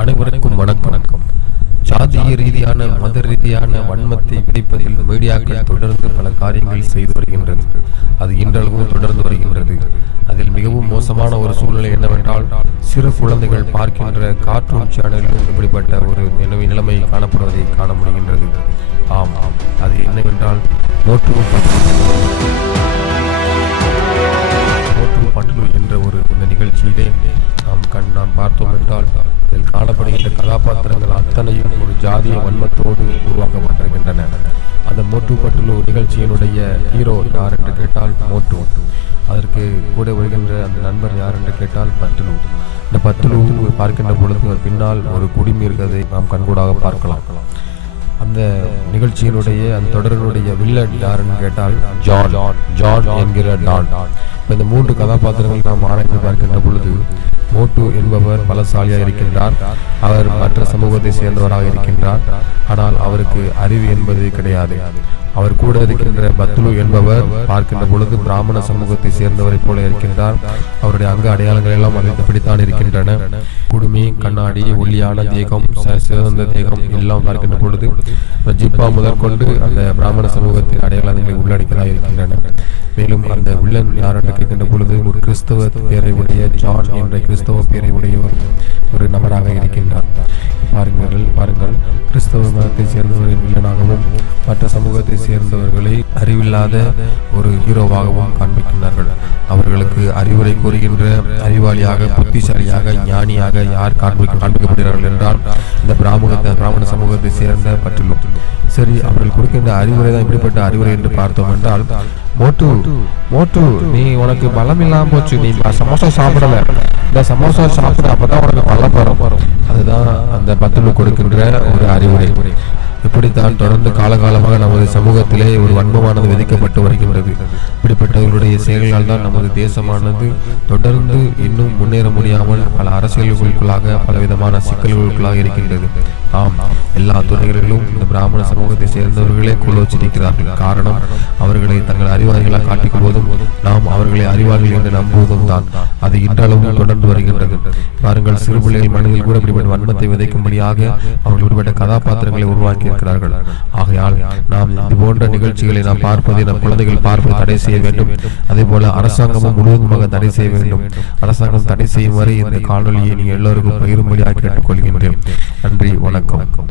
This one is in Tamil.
அனைவருக்கும் வணக்கம். ஜாதிய ரீதியான மத ரீதியான வன்மத்தை விதைப்பதில் மீடியாக்கள் தொடர்ந்து பல காரியங்கள் செய்து வருகின்றது அது இன்றளவும் தொடர்ந்து வருகின்றது. அதில் மிகவும் மோசமான ஒரு சூழ்நிலை என்னவென்றால் சிறு குழந்தைகள் பார்க்கின்ற கார்ட்டூன் சேனலிலும் இப்படிப்பட்ட ஒரு நினைவு நிலைமை காணப்படுவதை காண முடிகின்றது. ஆம் அது என்னவென்றால் மோட்டு மோட்டு பட்லு என்ற ஒரு இந்த நிகழ்ச்சியிலே நாம் கண் நாம் பார்த்தோம் என்றால் இதில் காணப்படுகின்ற கதாபாத்திரங்கள் அத்தனையும் ஒரு ஜாதிய வன்மத்தோடு உருவாக்கப்பட்டிருக்கின்றன. அந்த மோட்டு பட்டுலு நிகழ்ச்சியினுடைய ஹீரோ யார் என்று கேட்டால் மோட்டு. அதற்கு கூட வருகின்ற அந்த நண்பர் யார் என்று கேட்டால் பத்துலு இந்த பத்துலு பார்க்கின்ற பொழுது பின்னால் ஒரு குடிமி இருக்கிறதை நாம் கண்கூடாக பார்க்கலாம். அந்த நிகழ்ச்சியினுடைய அந்த தொடரினுடைய வில்லன் யாருன்னு கேட்டால் ஜான். ஜான் என்கிற டான். இந்த மூன்று கதாபாத்திரங்கள் நாம் ஆராய்ந்து பார்க்கின்ற பொழுது மோட்டு என்பவர் பலசாலியாக இருக்கின்றார். அவர் மற்ற சமூகத்தை சேர்ந்தவராக இருக்கின்றார். ஆனால் அவருக்கு அறிவு என்பது கிடையாது. அவர் கூட இருக்கின்ற பத்லு என்பவர் பார்க்கின்ற பொழுது பிராமண சமூகத்தை சேர்ந்தவரைப் போல இருக்கின்றார். அவருடைய அங்க அடையாளங்கள் எல்லாம் அப்படித்தான் இருக்கின்றன. குடுமி கண்ணாடி ஒல்லியான தேகம் ச- சிறந்த தேகம் எல்லாம் பார்க்கின்ற பொழுது ஜிப்பா முதற்கொண்டு அந்த பிராமண சமூகத்தின் அடையாளங்களை உள்ளடக்கியதாக இருக்கின்றன. மேலும் அந்த வில்லன் யார் என்று கேட்கின்ற பொழுது ஒரு கிறிஸ்தவ பேரை உடைய ஜான் என்ற கிறிஸ்தவ பேரை உடைய ஒரு ஒரு நபராக இருக்கின்றார். பாருங்கள் பாருங்கள் கிறிஸ்தவ மதத்தை சேர்ந்தவரின் வில்லனாகவும் மற்ற சமூகத்தை சேர்ந்தவர்களை அறிவில்லாத ஒரு ஹீரோவாகவும் காண்பிக்கின்றார்கள். அவர்களுக்கு அறிவுரை கூறுகின்ற அறிவாளியாக புத்திசாலியாக ஞானியாக யார் காண்பிக்க காண்பிக்கப்படுகிறார்கள் என்றால் இந்த பிராமணத்தை பிராமண சமூகத்தை சேர்ந்த பற்றிலும். சரி அவர்கள் கொடுக்கின்ற அறிவுரை தான் இப்படிப்பட்ட அறிவுரை என்று பார்த்தோம் என்றால் மோட்டு மோட்டு நீ உனக்கு பலம் இல்லாம போச்சு நீ சமோசா சாப்பிடல. இந்த சமோசா சாப்பிட அப்பதான் உனக்கு பலம் வரும். அதுதான் அந்த பத்துல கொடுக்கின்ற ஒரு அறிவுரை. இப்படித்தான் தொடர்ந்து காலகாலமாக நமது சமூகத்திலே ஒரு வன்மமானது விதிக்கப்பட்டு வருகின்றது. இப்படிப்பட்டவர்களுடைய செயல்களால் தான் நமது தேசமானது தொடர்ந்து இன்னும் முன்னேற முடியாமல் பல அரசியல்களுக்குள்ளாக பலவிதமான சிக்கல்களுக்குள்ளாக இருக்கின்றது. ஆம். எல்லா துறைகளிலும் இந்த பிராமண சமூகத்தை சேர்ந்தவர்களே குலோச்சிருக்கிறார்கள் காரணம் அவர்களை தங்கள் அறிவாளிகளாக காட்டிக் கொள்வதும் நாம் அவர்களை அறிவார்கள் என்று நம்புவதும் தான். அது இன்றளவும் தொடர்ந்து வருகின்றது. பாருங்கள் சிறு பிள்ளைகள் மனதில் கூட இப்படிப்பட்ட வன்மத்தை விதைக்கும்படியாக அவர்கள் இப்படிப்பட்ட கதாபாத்திரங்களை உருவாக்கி இருக்கிறார்கள் ஆகையால் நாம் இது போன்ற நிகழ்ச்சிகளை நாம் பார்ப்பதை நம் குழந்தைகள் பார்ப்பதை தடை செய்ய வேண்டும். அதே போல அரசாங்கமும் முழுவதுமாக தடை செய்ய வேண்டும். அரசாங்கம் தடை செய்யும் வரை இந்த காணொலியை நீங்கள் எல்லோருக்கும் பகிரும்படியாக கேட்டுக்கொள்கின்றேன். நன்றி வணக்கம். Леком.